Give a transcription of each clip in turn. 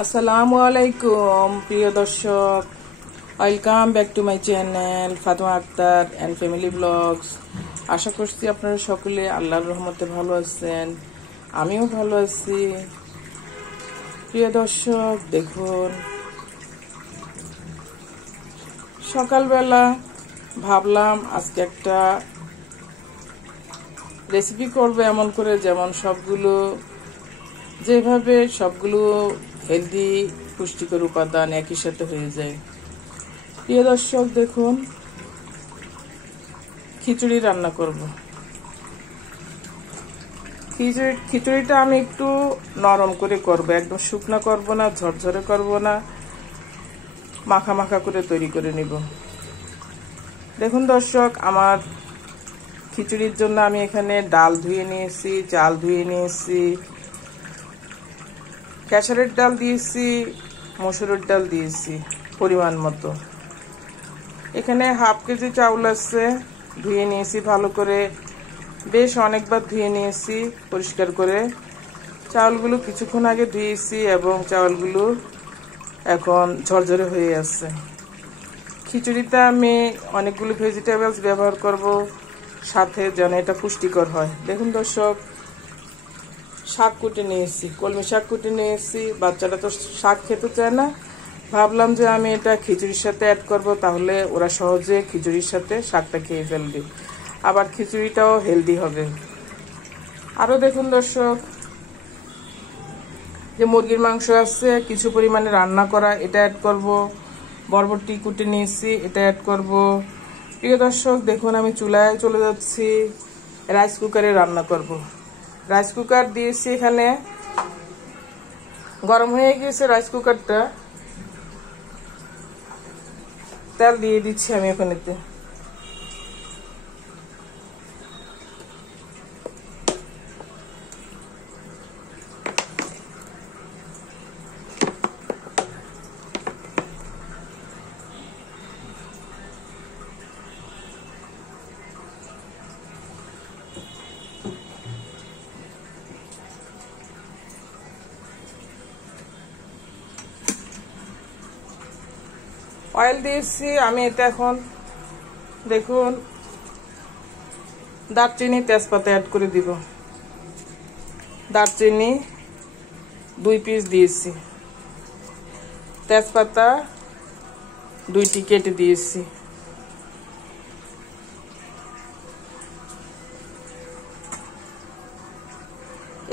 আসসালামু আলাইকুম প্রিয় দর্শক, welcome back to my channel Fatema Akter and family vlogs. আশা করছি আপনারা সকলে আল্লাহর রহমতে ভালো আছেন, আমিও ভালো আছি। প্রিয় দর্শক, দেখুন সকালবেলা ভাবলাম আজকে একটা রেসিপি করবো এমন করে যেমন যেভাবে সবগুলো হেলদি পুষ্টিকর উপাদান একই সাথে হয়ে যায়। প্রিয় দর্শক, দেখুন খিচুড়ি রান্না করব। খিচুড়িটা আমি একটু নরম করে করব, একদম শুকনো করব না, ঝরঝরে করব না, মাখা মাখা করে তৈরি করে নিব। দেখুন দর্শক, আমার খিচুড়ির জন্য আমি এখানে ডাল ধুয়ে নিয়েছি, চাল ধুয়ে নিয়েছি, খেসারির ডাল দিয়েছি, মসুরের ডাল দিয়েছি পরিমাণ মতো। এখানে হাফ কেজি চাউল আছে, ধুয়ে নিয়েছি ভালো করে, বেশ অনেকবার ধুয়ে নিয়েছি পরিষ্কার করে। চাউলগুলো কিছুক্ষণ আগে ধুয়েছি এবং চাউলগুলো এখন ঝরঝরে হয়ে আছে। খিচুড়িতে আমি অনেকগুলো ভেজিটেবলস ব্যবহার করব সাথে, যেন এটা পুষ্টিকর হয়। দেখুন দর্শক, শাক কুটে নিয়েছি, কলমি শাক কুটে নিয়েছি। বাচ্চারা তো শাক খেতে চায় না, ভাবলাম যে আমি এটা খিচুড়ির সাথে অ্যাড করব, তাহলে ওরা সহজে খিচুড়ির সাথে শাকটা খেয়ে ফেলবে, আবার খিচুড়িটাও হেলদি হবে। আরও দেখুন দর্শক, যে মুরগির মাংস আছে কিছু পরিমাণে রান্না করা, এটা অ্যাড করব। বরবটি কুটে নিয়েছি, এটা অ্যাড করব। প্রিয় দর্শক, দেখুন আমি চুলায় চলে যাচ্ছি, রাইস কুকারে রান্না করব। রাইস কুকার দিয়েছি, এখানে গরম হয়ে গিয়েছে রাইস কুকারটা। তেল দিয়ে দিচ্ছি আমি এখন এতে। অয়েল দিয়েছি আমি এতে। এখন দেখুন দারচিনি তেজপাতা অ্যাড করে দিব। দারচিনি 2 পিস দিয়েছি, তেজপাতা 2টি কেটে দিয়েছি।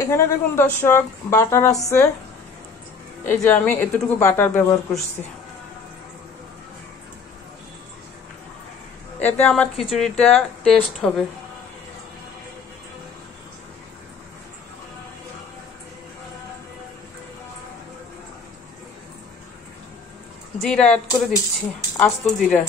এখানে দেখুন দর্শক, বাটার আছে, এই যে আমি এতটুকু বাটার ব্যবহার করছি। এতে আমার খিচুড়িটা টেস্ট হবে। জিরা অ্যাড করে দিচ্ছি, আস্ত জিরা।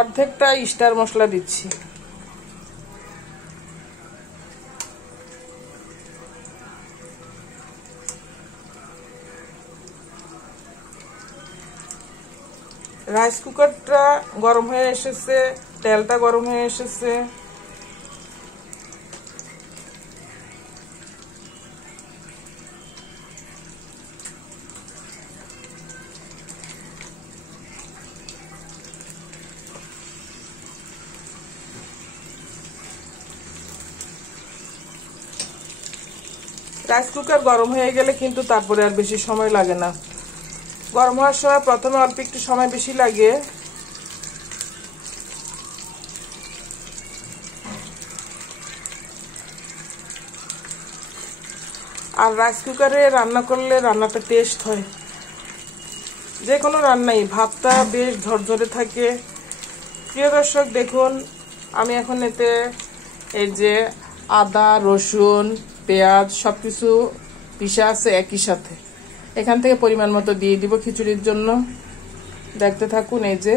অর্ধেকটা স্টার মশলা দিচ্ছি। রাইস কুকারটা গরম হয়ে এসেছে, তেলটা গরম হয়ে এসেছে। রাইস কুকার গরম হয়ে গেলে কিন্তু তারপরে আর বেশি সময় লাগে না। গরম হওয়ার সময় প্রথমে অল্প একটু সময় বেশি লাগে, আর রাইস কুকারে রান্না করলে রান্নাটা টেস্ট হয়। যে কোনো রান্নাই ভাতটা বেশ ঝরঝরে থাকে। প্রিয় দর্শক, দেখুন আমি এখন এতে এই যে আদা, রসুন, পেঁয়াজ সবকিছু পিষা আছে একই সাথে, এখান থেকে পরিমাণ মতো দিয়ে দিব খিচুড়ির জন্য। দেখতে থাকুন। এই যে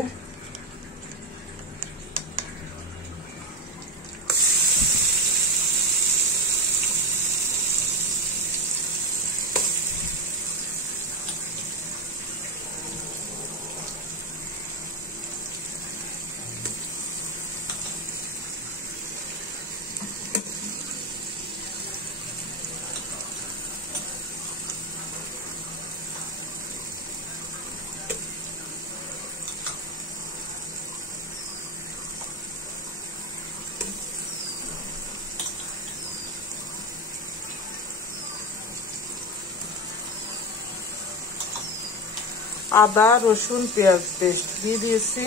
আদা রসুন পেঁয়াজ পেস্ট দিয়ে দিয়েছি।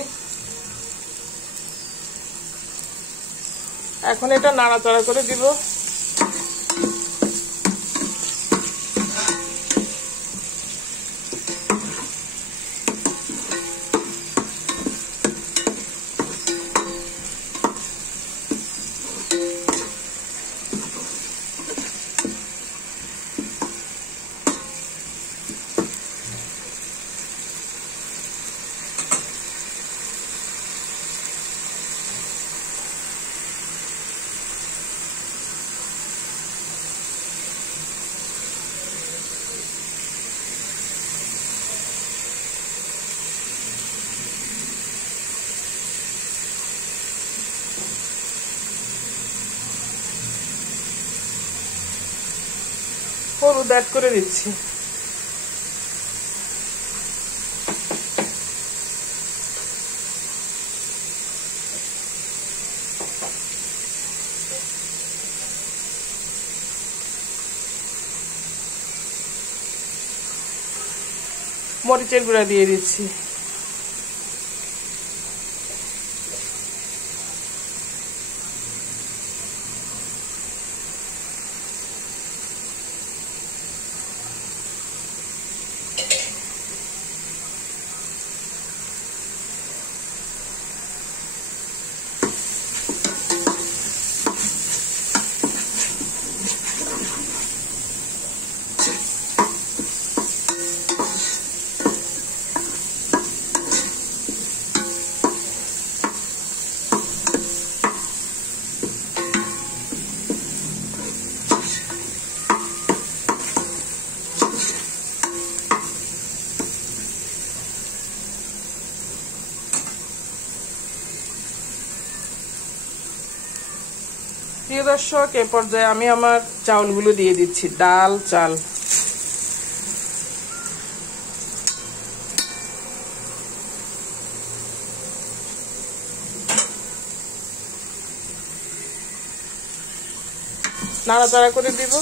এখন এটা নাড়াচাড়া করে দিব। হলুদ অ্যাড করে দিচ্ছি। মরিচের গুঁড়া দিয়ে দিচ্ছি। প্রিয় দর্শক, এ পর্যায়ে আমি আমার চাউলগুলো দিয়ে দিচ্ছি। ডাল চাল নাড়াচাড়া করে দিব।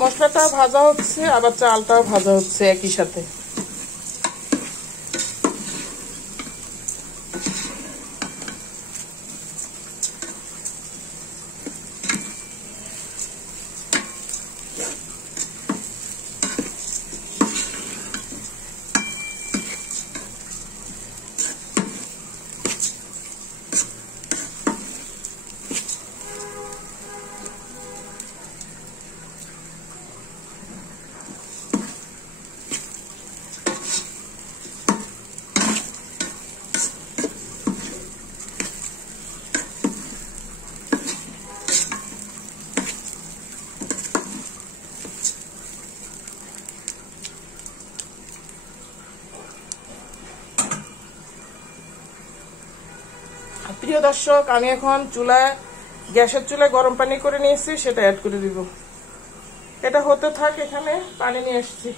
মশলাটা ভাজা হচ্ছে, আবার চালটাও ভাজা হচ্ছে একই সাথে। প্রিয় দর্শক, আমি এখন গ্যাসের চুলায় গরম পানি করে নিয়েছি, সেটা অ্যাড করে দিব। এটা হতে থাক, এখানে পানি নিয়ে এসেছি।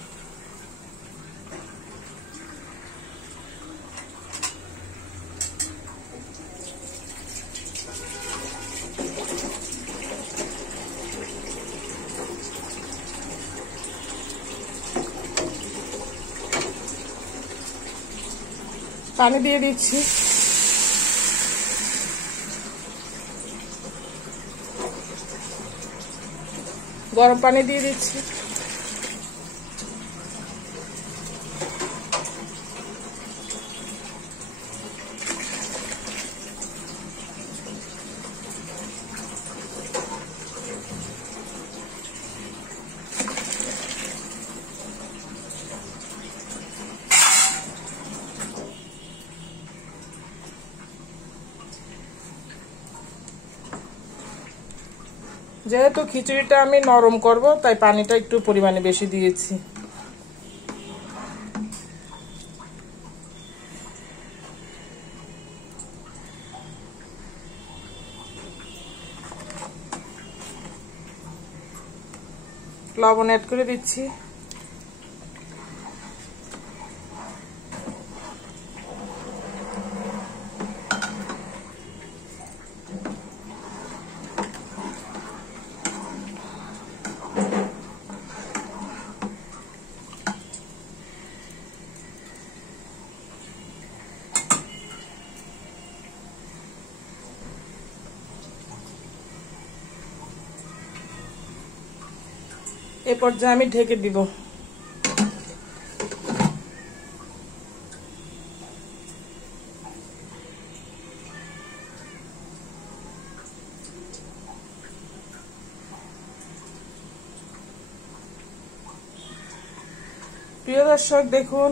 পানি দিয়ে দিচ্ছি। গরম পানি দিয়ে দিচ্ছি। যেহেতু খিচুড়িটা আমি নরম করব তাই পানিটা একটু পরিমাণে বেশি দিয়েছি। লবণ অ্যাড করে দিচ্ছি। এ পর্যায়ে আমি ঢেকে দিব। প্রিয় দর্শক দেখুন,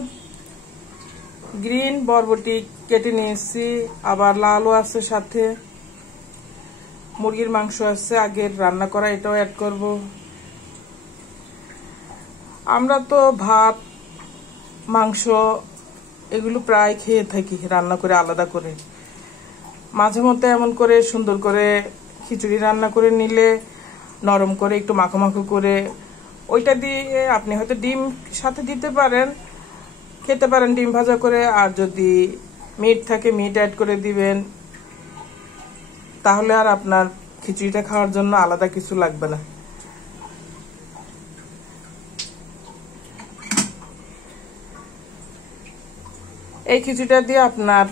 গ্রিন বরবটি কেটে নিয়েছি, আবার লালও আছে, সাথে মুরগির মাংস আছে আগের রান্না করা, এটাও অ্যাড করব। আমরা তো ভাত মাংস এগুলো প্রায় খেয়ে থাকি রান্না করে আলাদা করে। মাঝে মধ্যে এমন করে সুন্দর করে খিচুড়ি রান্না করে নিলে, নরম করে একটু মাখো মাখো করে, ওইটা দিয়ে আপনি হয়তো ডিম সাথে দিতে পারেন, খেতে পারেন ডিম ভাজা করে। আর যদি মিট থাকে মিট অ্যাড করে দিবেন, তাহলে আর আপনার খিচুড়িটা খাওয়ার জন্য আলাদা কিছু লাগবে না। এই খিচুড়িটা দিয়ে আপনার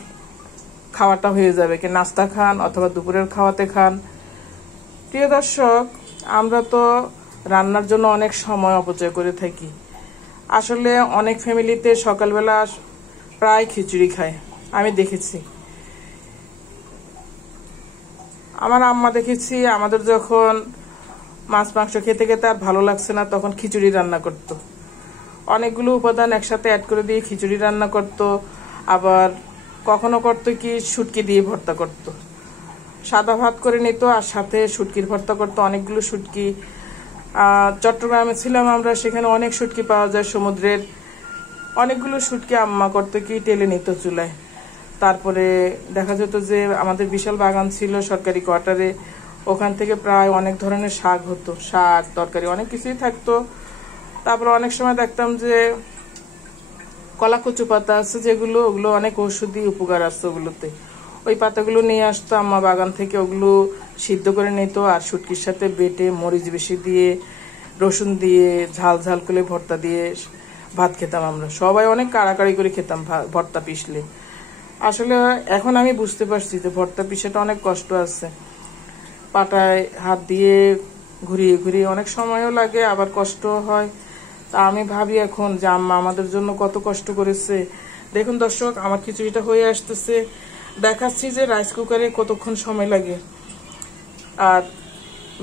খাওয়াটা হয়ে যাবে, কি নাস্তা খান অথবা দুপুরের খাওয়াতে খান। প্রিয় দর্শক, আমরা তো রান্নার জন্য অনেক সময় অপচয় করে থাকি। আসলে অনেক ফ্যামিলিতে সকালবেলা প্রায় খিচুড়ি খায়, আমি দেখেছি। আমার আম্মা দেখেছি, আমাদের যখন মাছ মাংস খেতে খেতে আর ভালো লাগছে না, তখন খিচুড়ি রান্না করত। অনেকগুলো উপাদান একসাথে অ্যাড করে দিয়ে খিচুড়ি রান্না করত। আবার কখনো করতো কি শুটকি দিয়ে ভর্তা করত, সাদা ভাত করে নিত আর সাথে শুটকির ভর্তা করতো, অনেকগুলো শুটকি। চট্টগ্রামে ছিলাম আমরা, সেখানে অনেক শুটকি পাওয়া যায় সমুদ্রের। অনেকগুলো শুটকি আম্মা করতো কি টেলে নিত চুলায়। তারপরে দেখা যেত যে আমাদের বিশাল বাগান ছিল সরকারি কোয়ার্টারে, ওখান থেকে প্রায় অনেক ধরনের শাক হতো, শাক তরকারি অনেক কিছুই থাকতো। তারপরে অনেক সময় দেখতাম যে কলা কচু পাতা আছে যেগুলো, ওগুলো অনেক ঔষধি উপকার আছে ওগুলোতে। ওই পাতাগুলো নিয়ে আসতো আম্মা বাগান থেকে, ওগুলো সিদ্ধ করে নিত আর শুটকির সাথে বেটে মরিচ বেশি দিয়ে রসুন দিয়ে ঝাল ঝাল করে ভর্তা দিয়ে ভাত খেতাম। আমরা সবাই অনেক কাড়াকাড়ি করে খেতাম ভর্তা পিষলে। আসলে এখন আমি বুঝতে পারছি যে ভর্তা পিষাটা অনেক কষ্ট আছে, পাটায় হাত দিয়ে ঘুরিয়ে ঘুরিয়ে অনেক সময়ও লাগে, আবার কষ্টও হয়। তা আমি ভাবি এখন যে আম্মা আমাদের জন্য কত কষ্ট করেছে। দেখুন দর্শক, আমার খিচুড়িটা হয়ে আসতেছে, দেখাচ্ছি যে রাইস কুকারে কতক্ষণ সময় লাগে। আর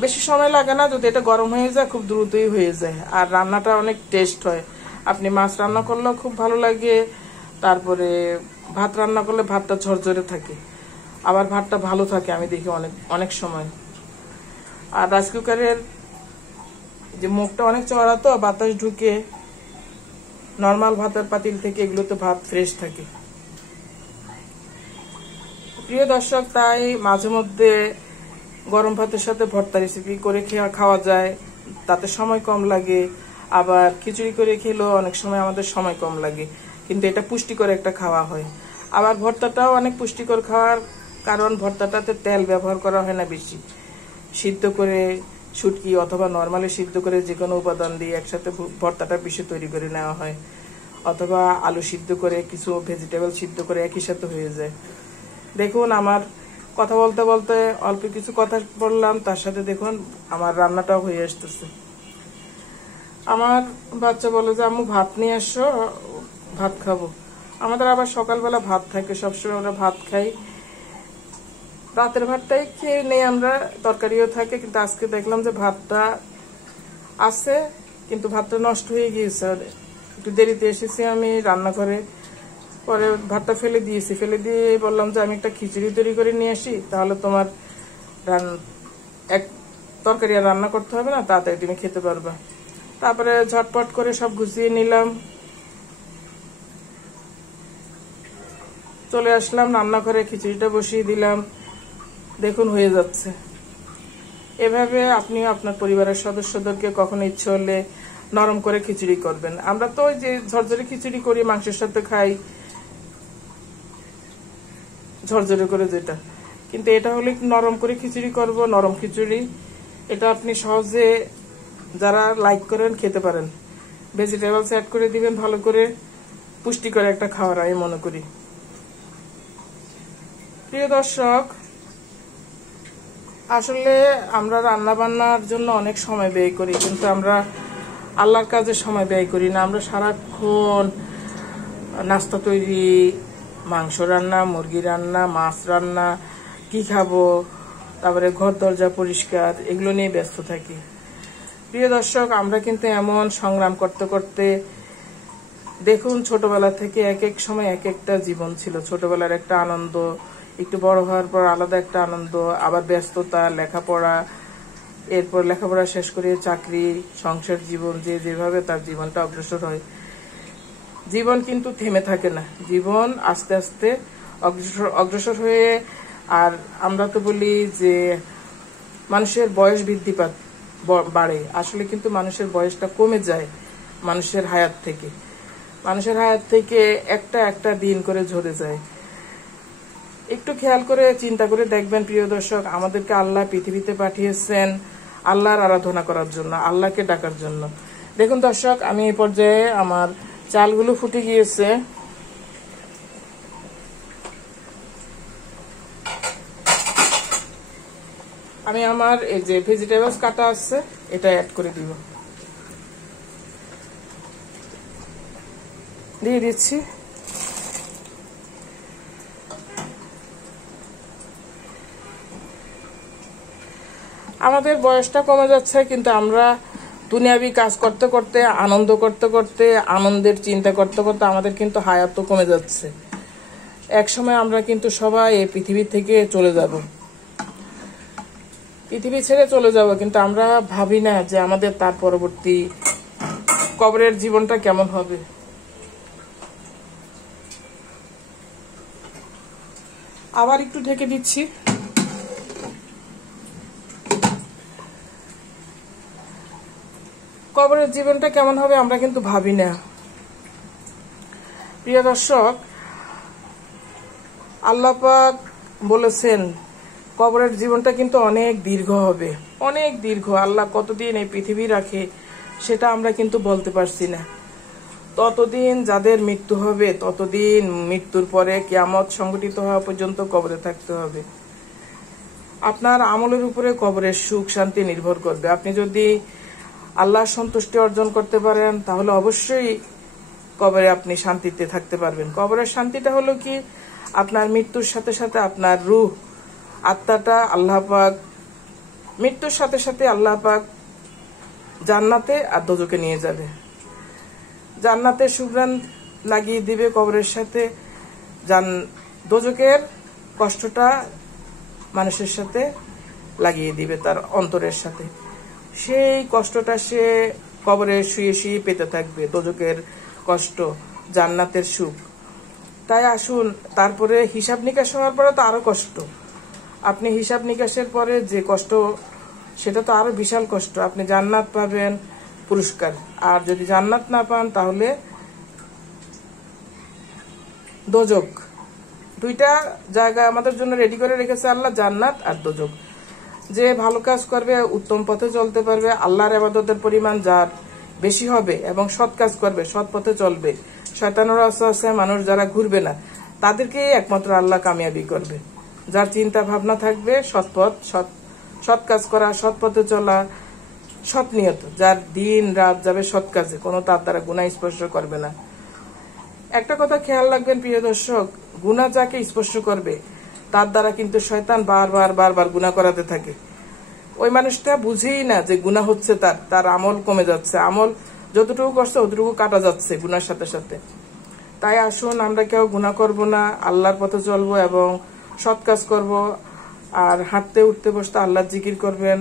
বেশি সময় লাগে না, যদি এটা গরম হয়ে যায় খুব দ্রুতই হয়ে যায়, আর রান্নাটা অনেক টেস্ট হয়। আপনি মাছ রান্না করলেও খুব ভালো লাগে, তারপরে ভাত রান্না করলে ভাতটা ঝরঝরে থাকে, আবার ভাতটা ভালো থাকে আমি দেখি অনেক অনেক সময়। আর রাইস কুকারের যে মুখটা অনেক চওড়া, তো বাতাস ঢুকে, নর্মাল ভাতের পাতিল থেকে এগুলোতে ভাত ফ্রেশ থাকে। প্রিয় দর্শক, তাই মাঝে মধ্যে গরম ভাতের সাথে ভর্তা রেসিপি করে খাওয়া যায়, তাতে সময় কম লাগে। আবার খিচুড়ি করে খেলেও অনেক সময় আমাদের সময় কম লাগে, কিন্তু এটা পুষ্টিকর একটা খাওয়া হয়। আবার ভর্তাটাও অনেক পুষ্টিকর খাওয়ার কারণ ভর্তাটাতে তেল ব্যবহার করা হয় না বেশি। সিদ্ধ করে শুটকি অথবা নর্মালি সিদ্ধ করে যে কোনো উপাদান দিয়ে একসাথে ভর্তাটা বেশি তৈরি করে নেওয়া হয়, অথবা আলু সিদ্ধ করে কিছু ভেজিটেবল সিদ্ধ করে একই সাথে হয়ে যায়। দেখুন, আমার কথা বলতে বলতে অল্প কিছু কথা বললাম, তার সাথে দেখুন আমার রান্নাটাও হয়ে আসতেছে। আমার বাচ্চা বলে যে আম্মু ভাত নিয়ে আসো, ভাত খাবো। আমাদের আবার সকালবেলা ভাত থাকে, সবসময় আমরা ভাত খাই। রাতের ভাতটাই খেয়ে নেই আমরা, তরকারিও থাকে, কিন্তু আজকে দেখলাম যে ভাতটা আছে কিন্তু ভাতটা নষ্ট হয়ে গিয়েছে। একটু দেরিতে এসেছি আমি রান্নাঘরে, পরে ভাতটা ফেলে দিয়েছি। ফেলে দিয়ে বললাম যে আমি একটা খিচুড়ি তৈরি করে নিয়ে আসি, তাহলে তোমার তরকারি আর রান্না করতে হবে না, তাড়াতাড়ি তুমি খেতে পারবা। তারপরে ঝটপট করে সব গুছিয়ে নিলাম, চলে আসলাম রান্নাঘরে, খিচুড়িটা বসিয়ে দিলাম। দেখুন হয়ে যাচ্ছে। এভাবে আপনি আপনার পরিবারের সদস্যদেরকে কখনো ইচ্ছে হলে নরম করে খিচুড়ি করবেন। আমরা তো ওই যে ঝরঝরে খিচুড়ি করি, মাংসের সাথে খাই ঝরঝরে করে যেটা, কিন্তু এটা হলে নরম করে খিচুড়ি করব। নরম খিচুড়ি এটা আপনি সহজে যারা লাইক করেন খেতে পারেন। ভেজিটেবলস অ্যাড করে দিবেন, ভালো করে পুষ্টিকর একটা খাবার আমি মনে করি। প্রিয় দর্শক, আসলে আমরা রান্না বান্নার জন্য অনেক সময় ব্যয় করি, কিন্তু আমরা আল্লাহর কাজে সময় ব্যয় করি না। আমরা সারাক্ষণ নাস্তা তৈরি, মাংস রান্না, মুরগি রান্না, মাছ রান্না, কি খাবো, তারপরে ঘর দরজা পরিষ্কার, এগুলো নিয়ে ব্যস্ত থাকি। প্রিয় দর্শক, আমরা কিন্তু এমন সংগ্রাম করতে করতে দেখুন ছোটবেলা থেকে এক এক সময় এক একটা জীবন ছিল। ছোটবেলার একটা আনন্দ, একটু বড় হওয়ার পর আলাদা একটা আনন্দ, আবার ব্যস্ততা, লেখাপড়া, এরপর লেখাপড়া শেষ করে চাকরি, সংসার জীবন, যে যেভাবে তার জীবনটা অগ্রসর হয়। জীবন কিন্তু থেমে থাকে না, জীবন আস্তে আস্তে অগ্রসর হয়ে। আর আমরা তো বলি যে মানুষের বয়স বৃদ্ধি বাড়ে, আসলে কিন্তু মানুষের বয়সটা কমে যায় মানুষের হায়াত থেকে। মানুষের হায়াত থেকে একটা একটা দিন করে ঝরে যায়। একটু খেয়াল করে চিন্তা করে দেখবেন প্রিয় দর্শক, আমাদেরকে আল্লাহ পৃথিবীতে পাঠিয়েছেন আল্লাহর আরাধনা করার জন্য, আল্লাহকে ডাকার জন্য। দেখুন দর্শক, আমি এই পর্যায়ে আমার চালগুলো ফুটে গিয়েছে। আমি আমার এই যে ভেজিটেবলস কাটা আছে এটা অ্যাড করে দিয়ে দিচ্ছি। আমাদের বয়সটা কমে যাচ্ছে, কিন্তু আমরা দুনিয়াবি কাজ করতে করতে, আনন্দ করতে করতে, আনন্দের চিন্তা করতে করতে আমাদের কিন্তু হায়াত তো কমে যাচ্ছে। এক সময় আমরা কিন্তু সবাই এই পৃথিবী থেকে চলে যাব, পৃথিবী ছেড়ে চলে যাব, কিন্তু আমরা ভাবি না যে আমাদের তার পরবর্তী কবরের জীবনটা কেমন হবে। আবার একটু ঢেকে দিচ্ছি। কবরের জীবনটা কেমন হবে আমরা কিন্তু ভাবি না। প্রিয় দর্শক, আল্লাহ পাক বলেছেন কবরের জীবনটা কিন্তু অনেক দীর্ঘ হবে, অনেক দীর্ঘ। আল্লাহ কতদিন এই পৃথিবী রাখে সেটা আমরা কিন্তু বলতে পারছি না। ততদিন যাদের মৃত্যু হবে, ততদিন মৃত্যুর পরে কিয়ামত সংঘটিত হওয়া পর্যন্ত কবরে থাকতে হবে। আপনার আমলের উপরে কবরের সুখ শান্তি নির্ভর করবে। আপনি যদি আল্লাহর সন্তুষ্টি অর্জন করতে পারেন তাহলে অবশ্যই কবরে আপনি শান্তিতে থাকতে পারবেন। কবরের শান্তিটা হলো কি, আপনার মৃত্যুর সাথে সাথে আপনার রূহ, আত্মাটা আল্লাহ পাক মৃত্যুর সাথে সাথে আল্লাহ পাক জান্নাতে আর দোজকে নিয়ে যাবে। জান্নাতে সুঘ্রাণ লাগিয়ে দিবে কবরের সাথে, দোজকের কষ্টটা মানুষের সাথে লাগিয়ে দিবে তার অন্তরের সাথে। সেই কষ্টটা সে কবরে শুয়ে শুয়ে পেতে থাকবে, দোজকের কষ্ট, জান্নাতের সুখ। তাই আসুন, তারপরে হিসাব নিকাশ হওয়ার পরে তো আরো কষ্ট। আপনি হিসাব নিকাশের পরে যে কষ্ট, সেটা তো আরো বিশাল কষ্ট। আপনি জান্নাত পাবেন পুরস্কার, আর যদি জান্নাত না পান তাহলে দোজক। দুইটা জায়গা আমাদের জন্য রেডি করে রেখেছে আল্লাহ, জান্নাত আর দোজক। যে ভালো কাজ করবে, উত্তম পথে চলতে পারবে, আল্লাহর ইবাদতের পরিমাণ যার বেশি হবে এবং সৎ কাজ করবে, সৎ পথে চলবে, শয়তানের আছে মানুষ যারা ঘুরবে না, তাদেরকে একমাত্র আল্লাহ কামিয়াবি করবে। যার চিন্তা ভাবনা থাকবে সৎ পথ, সৎ কাজ করা, সৎ পথে চলা, সৎ নিয়ত, যার দিন রাত যাবে সৎ কাজে, কোনো তার দ্বারা গুনাহ স্পর্শ করবে না। একটা কথা খেয়াল রাখবেন প্রিয় দর্শক, গুনাহ যাকে স্পর্শ করবে তার দ্বারা কিন্তু শয়তান বারবার বারবার গুনাহ করাতে থাকে। ওই মানুষটা বুঝেই না যে গুনাহ হচ্ছে, তার আমল কমে যাচ্ছে, আমল যতটুকু করছে অতটুকু কাটা যাচ্ছে গুনার সাথে সাথে। তাই আসুন, আমরা কেউ গুনাহ করব না, আল্লাহর পথে চলবো এবং সৎ কাজ করব। আর হাঁটতে উঠতে বসতে আল্লাহর জিকির করবেন,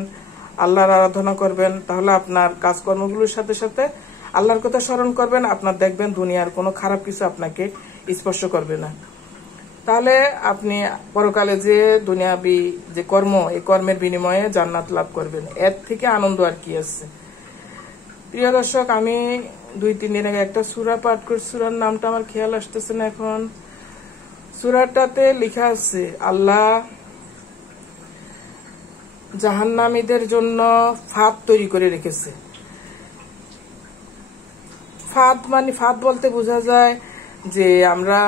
আল্লাহর আরাধনা করবেন, তাহলে আপনার কাজকর্মগুলোর সাথে সাথে আল্লাহর কথা স্মরণ করবেন, আপনার দেখবেন দুনিয়ার কোনো খারাপ কিছু আপনাকে স্পর্শ করবে না। তাহলে আপনি পরকালে যে দুনিয়াবি যে কর্ম, এই কর্মের বিনিময়ে জান্নাত লাভ করবেন। এর থেকে আনন্দ আর কি আছে। প্রিয় দর্শক, আমি 2-3 দিন আগে একটা সূরা পাঠ করছি, সূরার নামটা আমার খেয়াল আসতেছে না এখন। সূরাটাতে লেখা আছে আল্লাহ জাহান্নামীদের জন্য ফাঁদ তৈরি করে রেখেছে। ফাঁদ মানে, ফাঁদ বলতে বোঝা যায় যে আমরা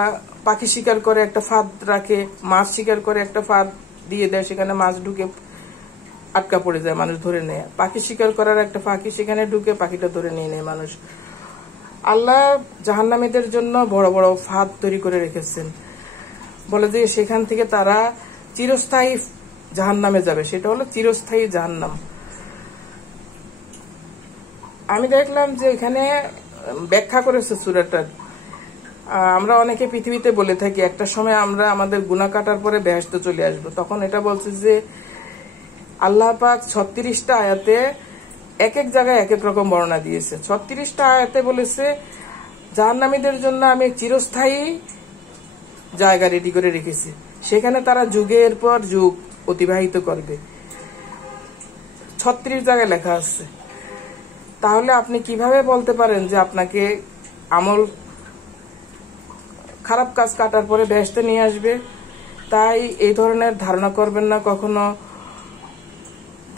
পাখি শিকার করে একটা ফাঁদ রাখে, মাছ শিকার করে একটা ফাঁদ দিয়ে দেয়, সেখানে মাছ ঢুকে আটকা পড়ে যায়, মানুষ ধরে নেয়। পাখি শিকার করার একটা পাখি সেখানে ঢুকে পাখিটা ধরে নিয়ে নেয় মানুষ। আল্লাহ জাহান্নামীদের জন্য বড় বড় ফাঁদ তৈরি করে রেখেছেন, বলে যে সেখান থেকে তারা চিরস্থায়ী জাহান্নামে যাবে, সেটা হলো চিরস্থায়ী জাহান্নাম। আমি দেখলাম যে এখানে ব্যাখ্যা করেছে সূরাটার। আমরা অনেকে পৃথিবীতে বলে থাকি একটা সময় আমরা আমাদের গুনাহ কাটার পরে বেহেশতে চলে আসবো, তখন এটা বলছে যে আল্লাহ পাক 36টা আয়াতে এক এক জায়গায় এক এক রকম বর্ণনা দিয়েছে। 36টা আয়াতে বলেছে জাহান্নামীদের জন্য আমি চিরস্থায়ী জায়গা রেডি করে রেখেছি, সেখানে তারা যুগের পর যুগ অতিবাহিত করবে। 36 জায়গায় লেখা আছে। তাহলে আপনি কিভাবে বলতে পারেন যে আপনাকে আমল খারাপ কাজ কাটার পরে বেহেশতে নিয়ে আসবে? তাই এই ধরনের ধারণা করবেন না কখনো।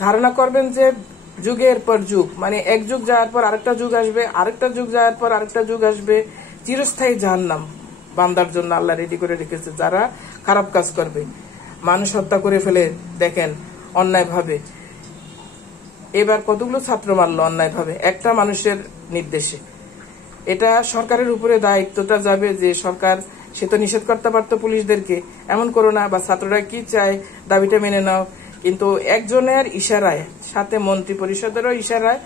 ধারণা করবেন যে যুগের পর যুগ, মানে এক যুগ যাওয়ার পর আরেকটা যুগ আসবে, আরেকটা যুগ যাওয়ার পর আরেকটা যুগ আসবে। চিরস্থায়ী জাহান্নাম বান্দার জন্য আল্লাহ রেডি করে রেখেছে যারা খারাপ কাজ করবে। মানুষ হত্যা করে ফেলে দেখেন অন্যায় ভাবে, এবার কতগুলো ছাত্র মারলো অন্যায় ভাবে একটা মানুষের নির্দেশে। এটা সরকারের উপরে দায়িত্বটা যাবে যে সরকার, সে তো নিষেধ করতে পারতো পুলিশদেরকে এমন করো না, বা ছাত্ররা কি চায় দাবিটা মেনে নাও, কিন্তু একজনের ইশারায়, সাথে মন্ত্রী পরিষদেরও ইশারায়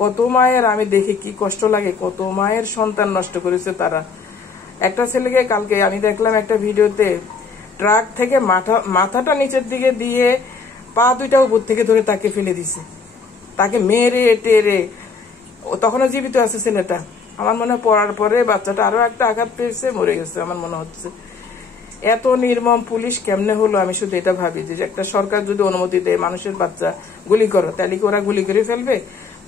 কত মায়ের, আমি দেখে কি কষ্ট লাগে, কত মায়ের সন্তান নষ্ট করেছে তারা। একটা ছেলেকে কালকে আমি দেখলাম একটা ভিডিওতে, ট্রাক থেকে মাথাটা নিচের দিকে দিয়ে পা দুইটা উপর থেকে ধরে তাকে ফেলে দিছে, তাকে মেরে টেরে, তখনও জীবিত আছে ছেলেটা। আমার মনে হয় পড়ার পরে বাচ্চাটা আরো একটা আঘাত পেয়েছে, মরে গেছে আমার মনে হচ্ছে। এত নির্মম পুলিশ কেমনে হলো? আমি শুধু এটা ভাবি যে একটা সরকার যদি অনুমতি দেয় মানুষের বাচ্চা গুলি করো, তাহলে কি ওরা গুলি করে ফেলবে?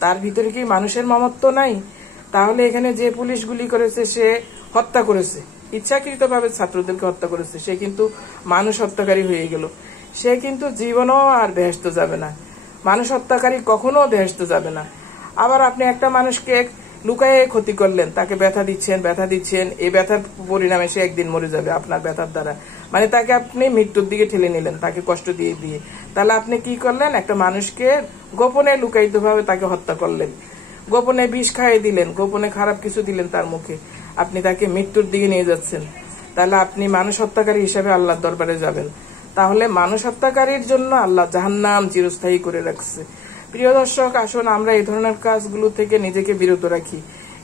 তার ভিতরে কি মানুষের মমত্ব নাই? তাহলে এখানে যে পুলিশ গুলি করেছে সে হত্যা করেছে, ইচ্ছাকৃতভাবে ছাত্রদেরকে হত্যা করেছে, সে কিন্তু মানুষ হত্যাকারী হয়ে গেল। সে কিন্তু জীবনও আর বেহেশতে যাবে না, মানুষ হত্যাকারী কখনো বেহেশতে যাবে না। আবার আপনি একটা মানুষকে লুকায়ে ক্ষতি করলেন, তাকে ব্যথা দিচ্ছেন, এই ব্যথার পরিণামে সে একদিন মরে যাবে আপনার ব্যথার দ্বারা, মানে তাকে আপনি মৃত্যুর দিকে ঠেলে নিলেন, তাকে কষ্ট দিয়ে দিয়ে। তাহলে আপনি কি করলেন? একটা মানুষকে গোপনে লুকায়িত ভাবে তাকে হত্যা করলেন, গোপনে বিষ খাইয়ে দিলেন, গোপনে খারাপ কিছু দিলেন তার মুখে, আপনি তাকে মৃত্যুর দিকে নিয়ে যাচ্ছেন। তাহলে আপনি মানুষ হত্যাকারী হিসেবে আল্লাহর দরবারে যাবেন। তাহলে মানুষ হত্যাকারীর জন্য আল্লাহ জাহান্নাম চিরস্থায়ী করে রাখছে। প্রিয় দর্শক, আসুন আমরা এই ধরনের কাজগুলো থেকে নিজেকে বিরত রাখি।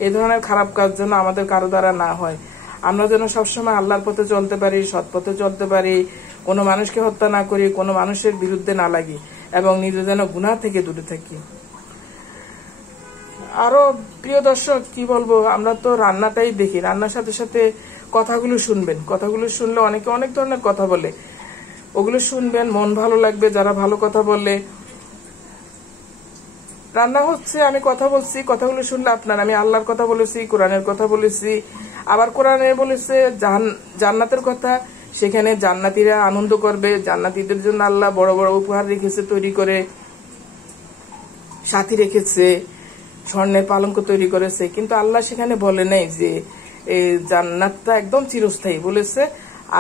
এই ধরনের খারাপ কাজ যেন আমাদের কারো দ্বারা না হয়। আমরা যেন সবসময় আল্লাহর পথে চলতে পারি, সৎ পথে চলতে পারি, কোনো মানুষকে হত্যা না করি, কোনো মানুষের বিরুদ্ধে না লাগি, এবং নিজে যেন গুনাহ থেকে দূরে থাকি। আরো প্রিয় দর্শক, কি বলবো, আমরা তো রান্নাটাই দেখি, রান্নার সাথে সাথে কথাগুলো শুনবেন। কথাগুলো শুনলে অনেকে অনেক ধরনের কথা বলে, ওগুলো শুনবেন, মন ভালো লাগবে যারা ভালো কথা বলে। রান্না হচ্ছে, আমি কথা বলছি, কথাগুলো শুনলে আপনার, আমি আল্লাহর কথা বলেছি, কোরআনের কথা বলেছি, আবার কোরআনে বলেছে জান্নাতের কথা, সেখানে জান্নাতীরা আনন্দ করবে, জান্নাতীদের জন্য আল্লাহ বড় বড় উপহার রেখেছে তৈরি করে, সাথী রেখেছে, স্বর্ণের পালঙ্ক তৈরি করেছে। কিন্তু আল্লাহ সেখানে বলে নাই যে এই জান্নাতটা একদম চিরস্থায়ী, বলেছে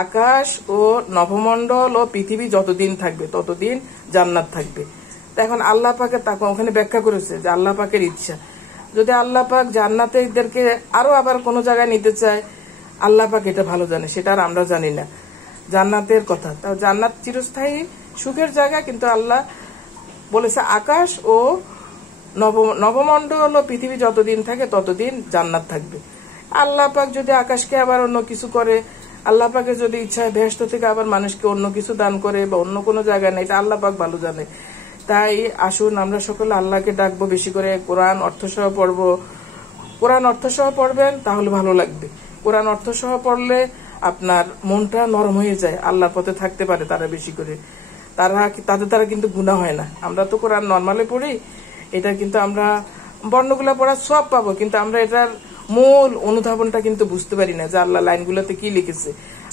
আকাশ ও নভমণ্ডল ও পৃথিবী যতদিন থাকবে ততদিন জান্নাত থাকবে। এখন আল্লাহ পাকের তাকে ওখানে ব্যাখ্যা করেছে যে আল্লাহ পাকের ইচ্ছা, যদি আল্লাহ পাক জান্নাতীদেরকে আরো আবার কোনো জায়গায় নিতে চায়, আল্লাহ পাক এটা ভালো জানে, সেটা আর আমরা জানি না জান্নাতের কথা। তা জান্নাত চিরস্থায়ী সুখের জায়গা, কিন্তু আল্লাহ বলেছে আকাশ ও নবমণ্ডল ও পৃথিবী যতদিন থাকে ততদিন জান্নাত থাকবে। আল্লাহ পাক যদি আকাশকে আবার অন্য কিছু করে, আল্লাহ পাকের যদি ইচ্ছা বেহেশত থেকে আবার মানুষকে অন্য কিছু দান করে বা অন্য কোনো জায়গায় নেই, এটা আল্লাহ পাক ভালো জানে। তাই আসুন আমরা সকলে আল্লাহকে ডাকবো, বেশি করে কোরআন অর্থসহ পড়বো। কোরআন অর্থসহ পড়বেন তাহলে ভালো লাগবে। কোরআন অর্থসহ পড়লে আপনার মনটা নরম হয়ে যায়, আল্লাহর পথে থাকতে পারে তারা বেশি করে। তাদের দ্বারা কিন্তু গুনাহ হয় না। আমরা তো কোরআন নর্মালে পড়ি, এটা কিন্তু আমরা বর্ণগুলা পড়ার সব পাবো, কিন্তু আমরা এটার মূল অনুধাবনটা কিন্তু বুঝতে পারি না যে আল্লাহ লাইনগুলোতে কি লিখেছে।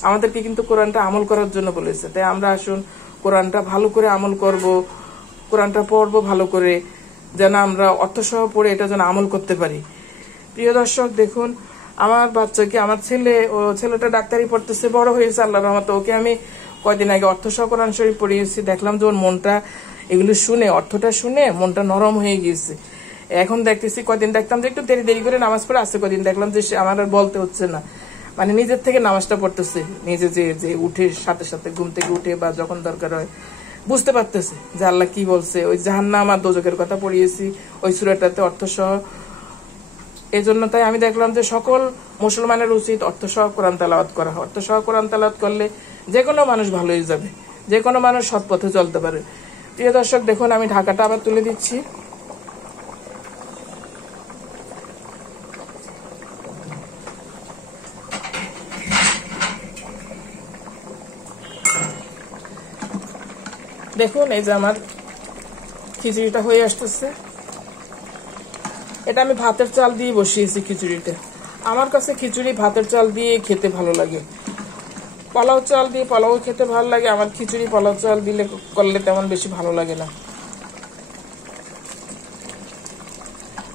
আমাদেরকে কিন্তু কোরআনটা আমল করার জন্য বলেছে। তাই আমরা আসুন কোরআনটা ভালো করে আমল করব, কোরআনটা পড়বো ভালো করে, যেন আমরা অর্থসহ পড়ে এটা যেন আমল করতে পারি। প্রিয় দর্শক, দেখুন আমার বাচ্চাকে, আমার ছেলেটা ডাক্তারি পড়তেছে, বড় হয়েছে আল্লাহর রহমতে। ওকে আমি কয়দিন আগে অর্থসহ কোরআন শরীফ পড়িয়েছি। দেখলাম যে ওর মনটা এগুলো শুনে, অর্থটা শুনে মনটা নরম হয়ে গিয়েছে। এখন দেখতেছি, কদিন দেখতাম যে একটু দেরি দেরি করে নামাজ পড়ে আসছে, কদিন দেখলাম যে আমার আর বলতে হচ্ছে না, মানে নিজের থেকে নামাজটা পড়তেছে। নিজে যে উঠে সাথে সাথে ঘুম থেকে উঠে বা যখন দরকার হয় বুঝতে পারতেছে যে আল্লাহ কি বলছে। ওই জাহান্নাম আর দোজখের কথা পড়িয়েছি ওই সূরাটাতে অর্থসহ। এই জন্য তাই আমি দেখলাম যে সকল মুসলমানের উচিত অর্থসহ কোরআন তেলাওয়াত করা। অর্থসহ কোরআন তেলাওয়াত করলে যে কোনো মানুষ ভালো হয়ে যাবে, যে কোনো মানুষ সৎ পথে চলতে পারে। প্রিয় দর্শক, দেখুন আমি ঢাকাটা আবার তুলে দিচ্ছি। দেখুন এই যে আমার খিচুড়িটা হয়ে আসতেছে। এটা আমি ভাতের চাল দিয়ে বসিয়েছি খিচুড়িটা। আমার কাছে খিচুড়ি ভাতের চাল দিয়ে খেতে ভালো লাগে, পোলাও চাল দিয়ে পোলাও খেতে ভালো লাগে। আমার খিচুড়ি পোলাও চাল দিলে করলে তেমন বেশি ভালো লাগে না।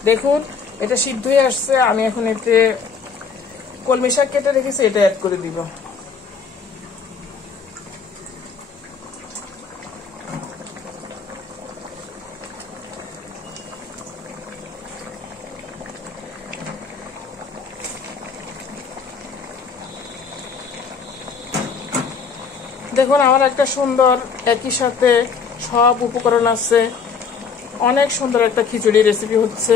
দেখুন এটা সিদ্ধ হয়ে আসছে। আমি এখন এতে কলমি শাক কেটে রেখেছি, এটা অ্যাড করে দিব। দেখুন আমার একটা সুন্দর, একই সাথে সব উপকরণ আছে, অনেক সুন্দর একটা খিচুড়ি রেসিপি হচ্ছে।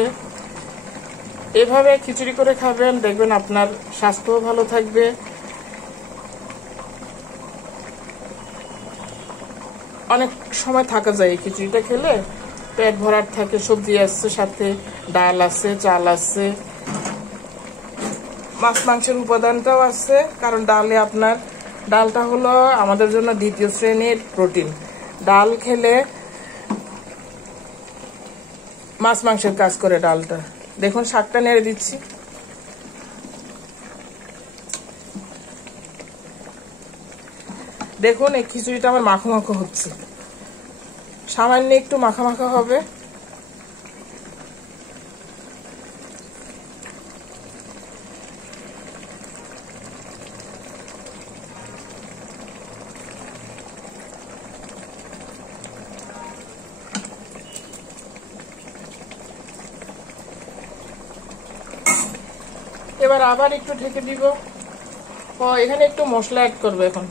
এভাবে খিচুড়ি করে খাবেন, দেখবেন আপনার স্বাস্থ্যও ভালো থাকবে। অনেক সময় থাকা যায় এই খিচুড়িটা খেলে, পেট ভরাট থাকে। সবজি আছে, সাথে ডাল আছে, চাল আছে, মাছ মাংসের উপাদানটাও আছে। কারণ ডালটা হলো আমাদের জন্য দ্বিতীয় শ্রেণীর প্রোটিন। ডাল খেলে মাছ মাংসের কাজ করে ডালটা। দেখুন শাকটা নেড়ে দিচ্ছি। দেখুন এই খিচুড়িটা আমার মাখো মাখো হচ্ছে, সামান্য একটু মাখা মাখা হবে। এবার আবার একটু ঢেকে দিব। এখানে একটু মশলা অ্যাড করবো এখন।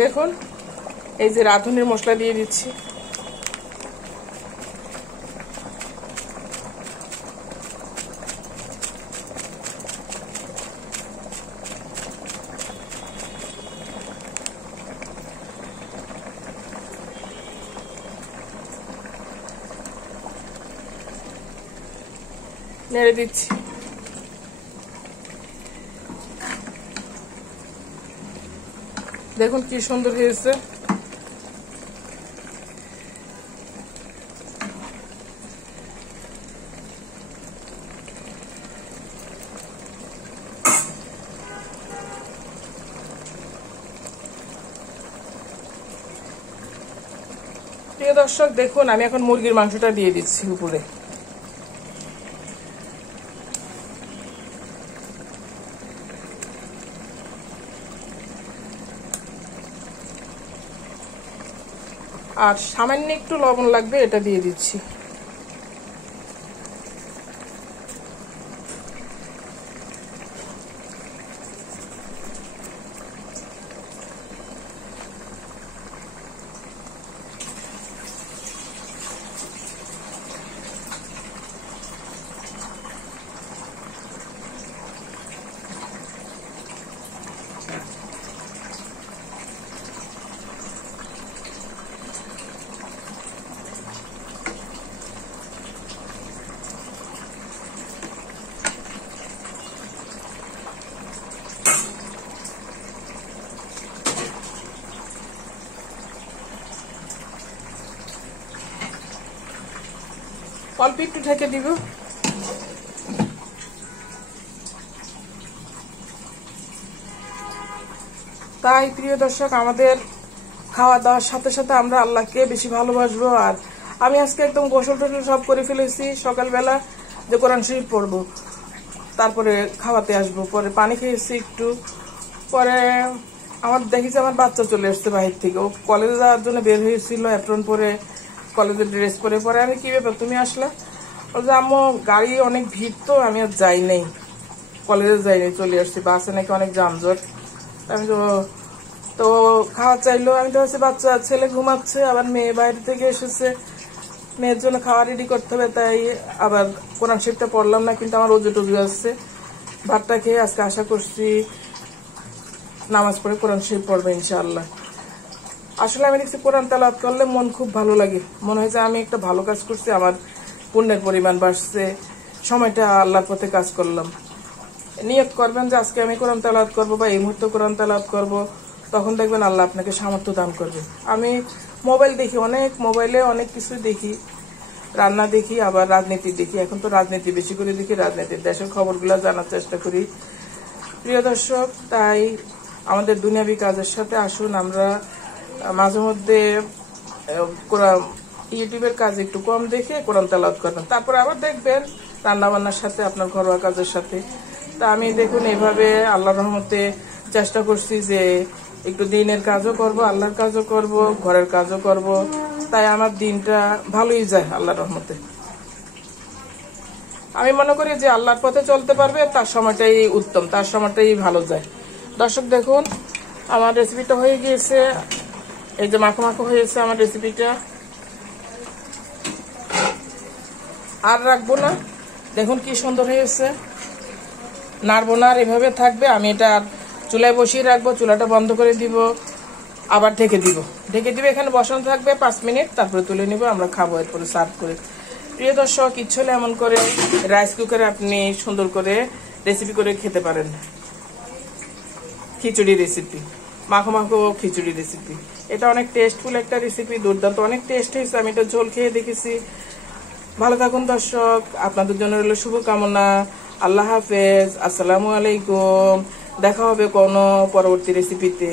দেখুন এই যে রাঁধুনির মশলা দিয়ে দিচ্ছি। নেড়ে দিচ্ছি। দেখুন কি সুন্দর হয়েছে। প্রিয় দর্শক, দেখুন আমি এখন মুরগির মাংসটা দিয়ে দিচ্ছি উপরে। আর সামান্য একটু লবণ লাগবে, এটা দিয়ে দিচ্ছি। অল্প একটু ঢেকে দিব। তাই প্রিয় দর্শক, আমাদের খাওয়া দাওয়ার সাথে সাথে আমরা আল্লাহকে বেশি ভালোবাসবো। আর আমি আজকে একদম গোসল টোসল সব করে ফেলেছি সকালবেলা, যে কোরআন শরীফ পড়বো, তারপরে খাওয়াতে আসবো। পরে পানি খেয়েছি একটু, পরে আমার দেখেছি আমার বাচ্চা চলে আসছে বাহির থেকে। ও কলেজে যাওয়ার জন্য বের হয়েছিল অ্যাপ্রন পরে, কলেজের ড্রেস পরে। পরে আমি কি ব্যাপার তুমি আসলে, বলছে আম্মু গাড়ি অনেক ভিড় তো আমি আর যাই নাই, কলেজে যাই নাই, চলে আসছি, বাসে নাকি অনেক যানজট। আমি তো খাওয়া চাইলো। আমি তো হচ্ছে বাচ্চা ছেলে ঘুমাচ্ছে, আবার মেয়ে বাইরে থেকে এসেছে, মেয়ের জন্য খাওয়া রেডি করতে হবে। তাই আবার কোরআন শরীফটা পড়লাম না, কিন্তু আমার ওজু টজু আসছে। ভাতটা খেয়ে আজকে আশা করছি নামাজ পড়ে কোরআন শরীফ পড়বে ইনশাআল্লাহ। আসলে আমি দেখছি কোরআন তেলাওয়াত করলে মন খুব ভালো লাগে, মনে হয় যে আমি একটা ভালো কাজ করছি, আমার পুণ্যের পরিমাণ বাড়ছে, সময়টা আল্লাহর পথে কাজ করলাম। নিয়ত করবেন যে আজকে আমি কোরআন তেলাওয়াত করবো বা এই মুহূর্তে কোরআন তেলাওয়াত করবো, তখন দেখবেন আল্লাহ আপনাকে সামর্থ্য দান করবে। আমি মোবাইল দেখি, মোবাইলে অনেক কিছু দেখি, রান্না দেখি, আবার রাজনীতি দেখি। এখন তো রাজনীতি বেশি করে দেখি, রাজনীতির দেশের খবরগুলো জানার চেষ্টা করি প্রিয় দর্শক। তাই আমাদের দুনিয়াবি কাজের সাথে আসুন আমরা মাঝে মধ্যে ইউটিউবের কাজ একটু কম দেখে কোরআন তেলাওয়াত করবেন, তারপরে আবার দেখবেন রান্না বান্নার সাথে আপনার ঘরোয়া কাজের সাথে। তা আমি দেখুন এইভাবে আল্লাহর রহমতে চেষ্টা করছি যে একটু দিনের কাজও করব, আল্লাহর কাজও করব, ঘরের কাজও করব। তাই আমার দিনটা ভালোই যায় আল্লাহর রহমতে। আমি মনে করি যে আল্লাহর পথে চলতে পারবে তার সময়টাই উত্তম, তার সময়টাই ভালো যায়। দর্শক দেখুন আমার রেসিপিটা হয়ে গিয়েছে, এই যে মাখো মাখো হয়েছে আমার রেসিপিটা। আর রাখবো না, দেখুন কি সুন্দর হয়েছে, নাড়বো না, আর এভাবে থাকবে। আমি এটা চুলায় বসিয়ে রাখবো, চুলাটা বন্ধ করে দিব, আবার ঢেকে দিব। এখানে বসানো থাকবে 5 মিনিট, তারপরে তুলে নিব, আমরা খাবো এরপরে সার্ভ করে। প্রিয় দর্শক, ইচ্ছে হলে এমন করে রাইস কুকারে আপনি সুন্দর করে রেসিপি করে খেতে পারেন। খিচুড়ি রেসিপি, মাখো মাখো খিচুড়ি রেসিপি, এটা অনেক টেস্টফুল একটা রেসিপি, দুর্দান্ত, অনেক টেস্ট হয়েছে। আমি এটা ঝোল খেয়ে দেখেছি। ভালো থাকুন দর্শক, আপনাদের জন্য রইল শুভকামনা। আল্লাহ হাফেজ, আসসালামু আলাইকুম। দেখা হবে কোনো পরবর্তী রেসিপিতে।